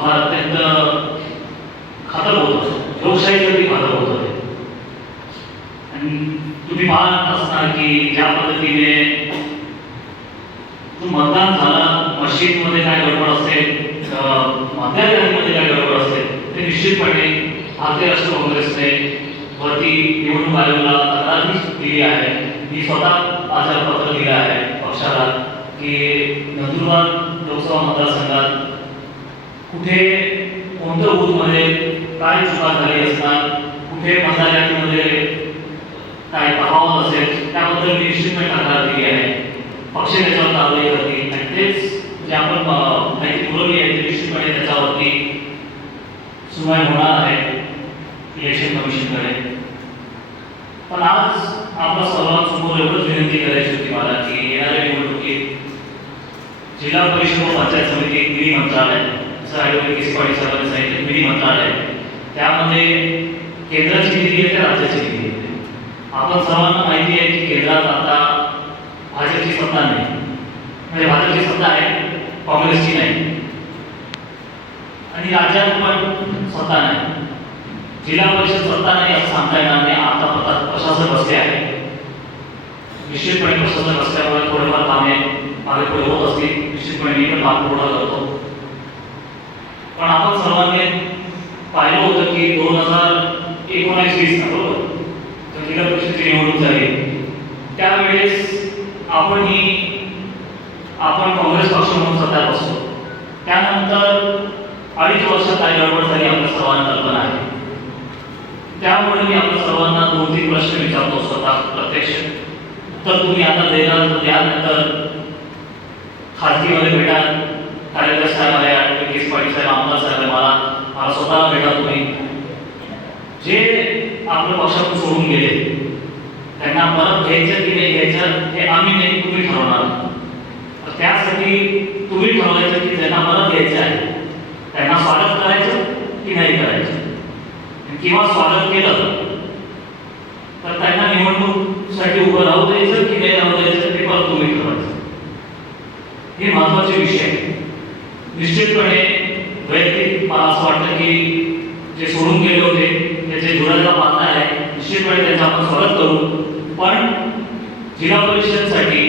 फार अत्यंत खातर होतं लोकशाहीसाठी खातर होत आहे आणि तुम्ही पाहत असणार की ज्या पद्धतीने मतदान झालं मशीनमध्ये काय गडबड असेल अं, मतदार यादीमध्ये काय गडबड असेल ते निश्चितपणे भारतीय राष्ट्रीय काँग्रेसने वरती निवडणूक आयोगाला तक्रार दिली आहे. मी स्वतः आचारपत्र दिलं आहे पक्षाला की नंदुरबार लोकसभा मतदारसंघात कुठे कोणत्या बूथमध्ये काय चुका झाली असणार, कुठे मतदार यादीमध्ये काय तफावत असेल, त्याबद्दल मी निश्चितपणे तक्रार दिली आहे. पक्ष त्याच्यावर कारवाई करतील. आणि तेच जे आपण माहिती पुरवली आहे ते निश्चितपणे त्याच्यावरती सुनावणी होणार आहे इलेक्शन कमिशनकडे पण आज आपल्या सर्वांसमोर एवढंच विनंती करायची होती मला की येणाऱ्या निवडणुकीत जिल्हा परिषद व पंचायत समिती मंत्रालय ॲडव्होकेट सांगितलं मिनी मंत्रालय. त्यामध्ये केंद्राची निधी येते राज्याची निधी येते आपण सर्वांना माहिती आहे की केंद्रात आता भाजपची सत्ता नाही. म्हणजे भाजपची सत्ता आहे काँग्रेसची नाही. आणि राज्यात पण सत्ता नाही. जिल्हा परिषद सत्ता नाही असं सांगता येणार नाही. आता प्रता- प्रशासन बसले आहे निश्चितपणे प्रशासन बसल्यामुळे थोडेफार कामे मागे पुढे होत असतील. निश्चितपणे मी पण पाठपुरा करतो. पण आपण सर्वांनी पाहिलं होतं की दोन हजार एकोणावीस वीस बरोबर? तर जिल्हा परिषदेची निवडणूक झाली. त्यावेळेस आपण ही आपण काँग्रेस पक्ष म्हणून सत्यात असतो त्यानंतर अडीच वर्षात काय गडबड झाली आपल्या सर्वांना कल्पना आहे. त्यामुळे मी आपल्या सर्वांना दोन तीन प्रश्न विचारतो स्वतः प्रत्यक्ष. तर तुम्ही आता देणार तर त्यानंतर खाजगीमध्ये भेटाल कार्यदर्शी साहेब आहे ॲडव्होकेट केस पाटील साहेब आमदार साहेब मला मला स्वतःला भेटा तुम्ही. जे आपल्या पक्षातून सोडून गेले त्यांना परत घ्यायचं की नाही घ्यायचं हे आम्ही नाही तुम्ही ठरवणार. त्यासाठी तुम्ही ठरवायचं की त्यांना परत घ्यायचं आहे. त्यांना स्वागत करायचं की नाही करायचं? किंवा स्वागत केलं तर त्यांना निवडणूकसाठी उभं राहू द्यायचं की नाही राहू द्यायचं ते परत तुम्ही ठरवायचं. हे महत्त्वाचे विषय आहे. निश्चितपणे वैयक्तिक मला असं वाटतं की जे सोडून गेले होते त्याचे धुराचा पाहता आहे निश्चितपणे त्यांचं आपण स्वागत करू. पण जिल्हा परिषदसाठी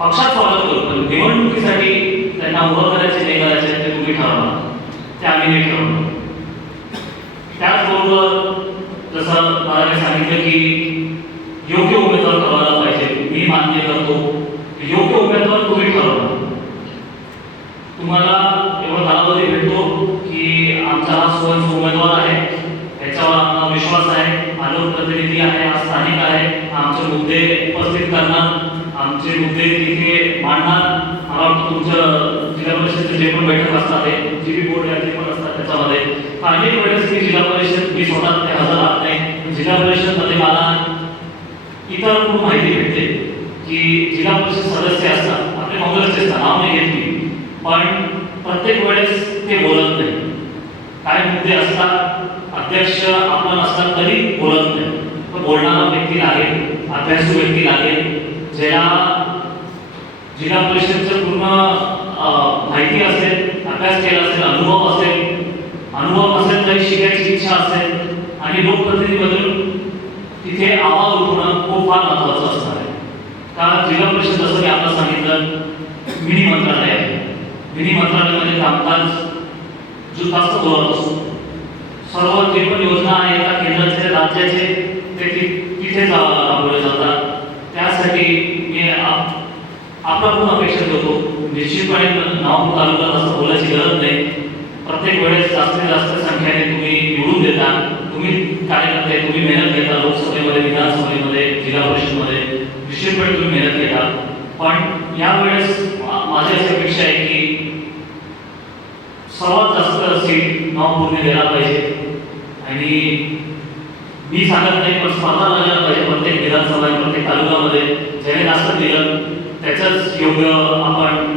पक्षात स्वागत करू पण निवडणुकीसाठी त्यांना उभं करायचे नाही करायचे ते तुम्ही ठरवा. ते आम्ही नाही ठरवलं त्याचबरोबर जसं मला मी सांगितलं की योग्य उमेदवार ठरवायला पाहिजे. मी मान्य करतो. योग्य उमेदवार तुम्ही ठरवा तुम्हाला एवढा कालावधी भेटतो की आमचा हा स्वयं आहे. याच्यावर आमचा विश्वास आहे आलोक प्रतिनिधी आहे हा स्थानिक आहे. आमचे मुद्दे उपस्थित करणार आमचे मुद्दे तिथे मांडणार. मला वाटतं तुमचं जिल्हा परिषदचे जे पण बैठक असतात ते जी बी बोर्ड या ते पण असतात त्याच्यामध्ये. अनेक वेळेस मी जिल्हा परिषद मी स्वतः ते हजर राहत नाही. जिल्हा परिषदमध्ये मला इतर खूप माहिती भेटते की जिल्हा परिषद सदस्य असतात. आपले काँग्रेसचे असतात नाव नाही घेतली. पण प्रत्येक वेळेस ते बोलत नाही. काय मुद्दे असतात अध्यक्ष आपण असतात तरी बोलत नाही. पण बोलणारा व्यक्ती लागेल अभ्यासू व्यक्ती लागेल ज्याला जिल्हा परिषदचं पूर्ण माहिती असेल अभ्यास केला असेल अनुभव असेल अनुभव असेल तरी शिकायची इच्छा असेल आणि लोकप्रतिनिधी बदलून तिथे आवाज उठवणं खूप फार महत्वाचं असणार आहे. कारण जिल्हा परिषद जसं मी आपण सांगितलं मिनी मंत्रालय आहे. मिनी मंत्रालयामध्ये कामकाज जो जास्त जोरात असतो सर्व जे पण योजना आहेत त्या केंद्राचे राज्याचे ते तिथे राबवले जातात. त्यासाठी मी आप- पण अपेक्षा करतो. निश्चितपणे नाव तालुक्यात असं बोलायची गरज नाही. प्रत्येक वेळेस जास्तीत जास्त संख्येने तुम्ही निवडून देता. तुम्ही कार्यकर्ते तुम्ही मेहनत घेता लोकसभेमध्ये विधानसभेमध्ये जिल्हा परिषदमध्ये. निश्चितपणे तुम्ही मेहनत घेता. पण यावेळेस माझी अशी अपेक्षा आहे की सर्वात जास्त सीट नाव पूर्ण द्यायला पाहिजे. आणि मी सांगत नाही पण स्पर्धा लागायला पाहिजे प्रत्येक विधानसभा प्रत्येक तालुक्यामध्ये. ज्याने जास्त दिलं त्याच्याच योग्य आपण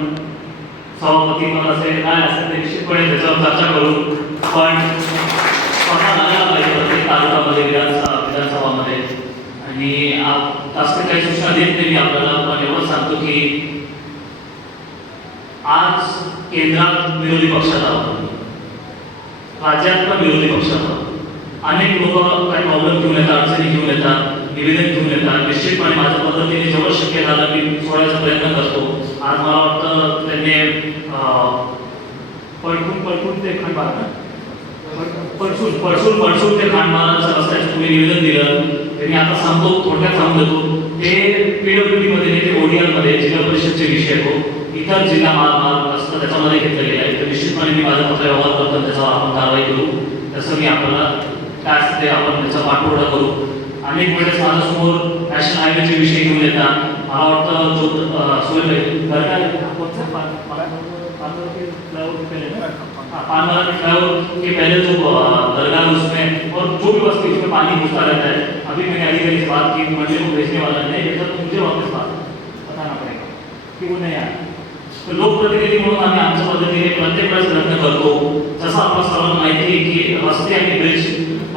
सभापती पण असेल काय असेल ते निश्चितपणे त्याच्यावर चर्चा करू. पण स्पर्धा लागायला पाहिजे प्रत्येक तालुक्यामध्ये विधानसभा विधानसभामध्ये. आणि जास्त काही सूचना देत नाही मी आपल्याला पण एवढं सांगतो की आज केंद्रात विरोधी पक्षात आहोत. राज्यात पण विरोधी पक्षात आहोत. अनेक लोक काही प्रॉब्लेम घेऊन येतात अडचणी घेऊन येतात निवेदन घेऊन येतात. निश्चितपणे माझ्या पद्धतीने जेवढं शक्य झालं मी सोडायचा प्रयत्न करतो. आज मला वाटतं त्यांनी पळकून पळकून ते खंड पळसून पळसून पळसून ते खांडमारांचं रस्त्याचं तुम्ही निवेदन दिलं. त्यांनी आता सांगतो थोडक्यात सांगून देतो. ते पीडब्ल्यूडी मध्ये ते ओडीआरमध्ये जिल्हा परिषदचे विषय हो. इतर जिल्हा महामार्ग असतं त्याच्यामध्ये घेतलं गेलं. आहे तर निश्चितपणे मी माझा पत्र व्यवहार करतो त्याच्यावर आपण कारवाई करू. तसं मी आपल्याला काय असतं ते आपण त्याचा पाठपुरावा करू. अनेक वेळेस माझ्यासमोर नॅशनल हायवेचे विषय घेऊन येतात. मला वाटतं जो सोय बरं का? कोणता? पान- पान- पानवळ के फ्लायओव्हर के पहले जो दरगाह उसमें और जो भी बस्ती है, उसमें पानी घुसता रहता है। अभी मैंने अधिकारी से बात की मंदिर को भेजने वाला नहीं तो मुझे वापस बात बताना पड़ेगा कि वो नहीं आया। लोकप्रतिनिधी म्हणून आम्ही आमच्या पद्धतीने प्रत्येक वेळेस प्रयत्न करतो. जसं आपल्या सर्वांना माहिती आहे की रस्ते आणि ब्रिज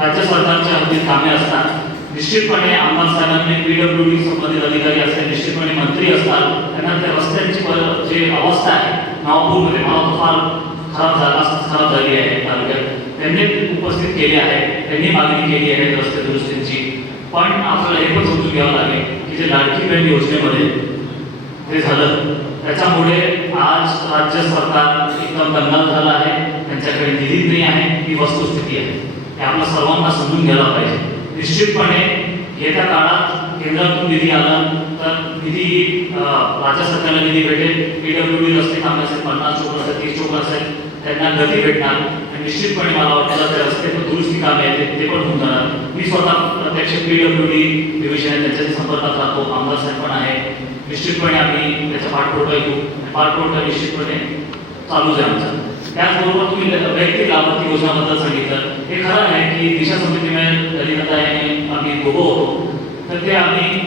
राज्य सरकारच्या हद्दीत कामे असतात. निश्चितपणे आमदार साहेबांनी पीडब्ल्यूडी संबंधित अधिकारी असतात निश्चितपणे मंत्री असतात. त्यांना त्या रस्त्यांची जे अवस्था आहे नागपूरमध्ये मला तर फार खराब झाला खराब झाली आहे तालुक्यात. त्यांनी उपस्थित केले आहे त्यांनी मागणी केली आहे रस्ते दुरुस्तींची. पण आपल्याला हे पण समजून घ्यावं लागेल की जे लाडकी बहीण योजनेमध्ये ते झालं त्याच्यामुळे आज राज्य सरकार एकदम दंगल झालं आहे. त्यांच्याकडे निधी नाही आहे. ही वस्तुस्थिती आहे. हे आपल्या सर्वांना समजून घ्यायला पाहिजे. निश्चितपणे येत्या काळात केंद्रातून निधी आला तर निधी राज्य सरकारला निधी भेटेल. पी डब्ल्यूडी रस्ते काम असेल पन्नास चोक असेल तीस चोक असेल त्यांना गती भेटणार. आणि निश्चितपणे मला वाटतं ते रस्ते पण दुरुस्ती कामे आहेत ते पण होऊन जाणार. मी स्वतः प्रत्यक्ष पी डब्ल्यू डी डिव्हिजन आहे त्यांच्या संपर्कात राहतो. आमदार साहेब पण आहे. निश्चितपणे आम्ही त्याचा पाठपुरावा घेऊ पाठपुरवठा निश्चितपणे चालूच आहे आमचा. त्याचबरोबर तुम्ही वैयक्तिक लाभार्थी योजनाबद्दल सांगितलं. हे खरं आहे की दिशा समितीमध्ये ललिता यांनी आम्ही दोघं होतो. तर ते आम्ही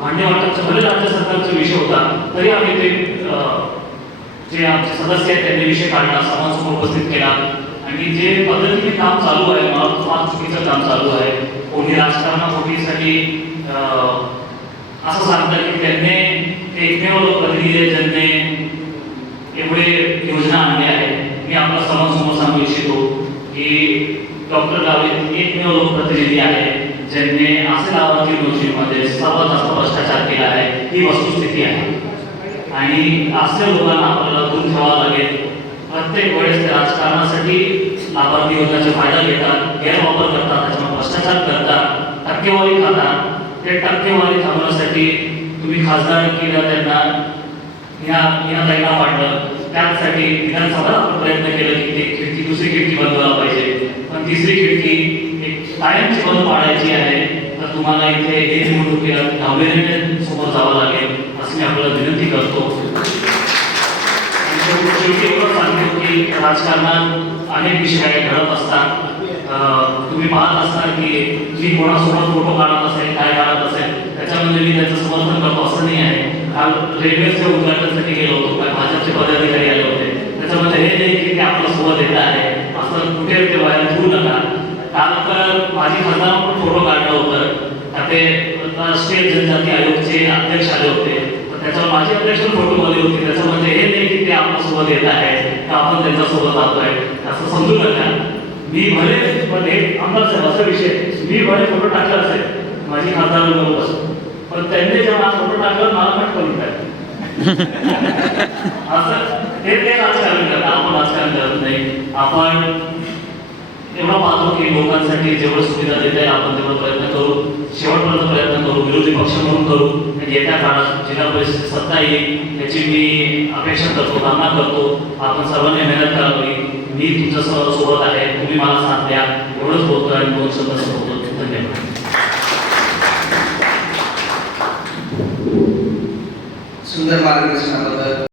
भांडे वाटपचं भले राज्य सरकारचा विषय होता तरी आम्ही ते जे आमचे सदस्य आहेत त्यांनी विषय काढला समाजसमोर उपस्थित केला. आणि जे पद्धतीने काम चालू आहे मला फार चुकीचं काम चालू आहे कोणी राजकारणापोटीसाठी अं, असं सांगतात की त्यांनी एकमेव लोकप्रतिनिधी आहेत ज्यांनी एवढे योजना आणल्या आहेत. मी आपल्या सर्वांसमोर सांगू इच्छितो की डॉक्टर गावे एकमेव लोकप्रतिनिधी आहे ज्यांनी असे लाभार्थी योजनेमध्ये सर्वात जास्त भ्रष्टाचार केला आहे ही वस्तुस्थिती आहे. आणि असे लोकांना आपल्याला दूर ठेवावं लागेल. प्रत्येक वेळेस ते राजकारणासाठी लाभार्थी योजनाचा फायदा घेतात गैरवापर करतात त्याच्यामुळे भ्रष्टाचार करतात. टक्केवारी खातात ते टक्केवारी थांबवण्यासाठी तुम्ही खासदार केला त्यांना या या ताईला वाटलं त्यासाठी विधानसभा आपण प्रयत्न केला की ते खिडकी दुसरी खिडकी बंद व्हायला पाहिजे. पण तिसरी खिडकी एक कायमची बंद पाडायची आहे. तर तुम्हाला इथे हे निवडणुकीला गांभीर्याने समोर जावं लागेल असं मी आपल्याला विनंती करतो. शेवटी एवढं सांगतो की राजकारणात अनेक विषय घडत असतात. तुम्ही पाहत असता की मी कोणासोबत फोटो काढत असेल काय काढत असेल त्याच्यामध्ये मी त्याचं समर्थन करतो असं नाही आहे. काल रेल्वेचं उद्घाटनासाठी गेलो होतो काय भाजपचे पदाधिकारी आले होते. त्याच्यामध्ये हे नाही की ते आपल्यासोबत येत आहे असं कुठे ते बाहेर ठेवू नका. काल तर माझी खासदार पण फोटो काढलं होतं. ते राष्ट्रीय जनजाती आयोगचे अध्यक्ष आले होते. त्याच्यावर माझी अध्यक्ष फोटोमध्ये होती. त्याच्यामध्ये हे नाही की ते आपल्यासोबत येत आहे का आपण त्यांच्यासोबत जातोय असं समजू नका. मी भले पण एक आमदार साहेब असा विषय मी भले फोटो टाकला असेल माझी खासदार बरोबर पण त्यांनी जेव्हा फोटो टाकला मला पण करून असं हे ते राजकारण करतात. आपण राजकारण करत नाही. आपण एवढं पाहतो की लोकांसाठी जेवढं सुविधा देता येईल आपण तेवढं प्रयत्न करू. शेवटपर्यंत प्रयत्न करू. विरोधी पक्ष म्हणून करू. येत्या काळात जिल्हा परिषद सत्ता येईल याची मी अपेक्षा करतो कामना करतो. आपण सर्वांनी मेहनत करावी. मी तुमच्या सर्व सोबत आहे. तुम्ही मला साथ द्या. एवढंच बोलतो आणि दोन शब्द बोलतो धन्यवाद. सुंदर मार्गदर्शनाबद्दल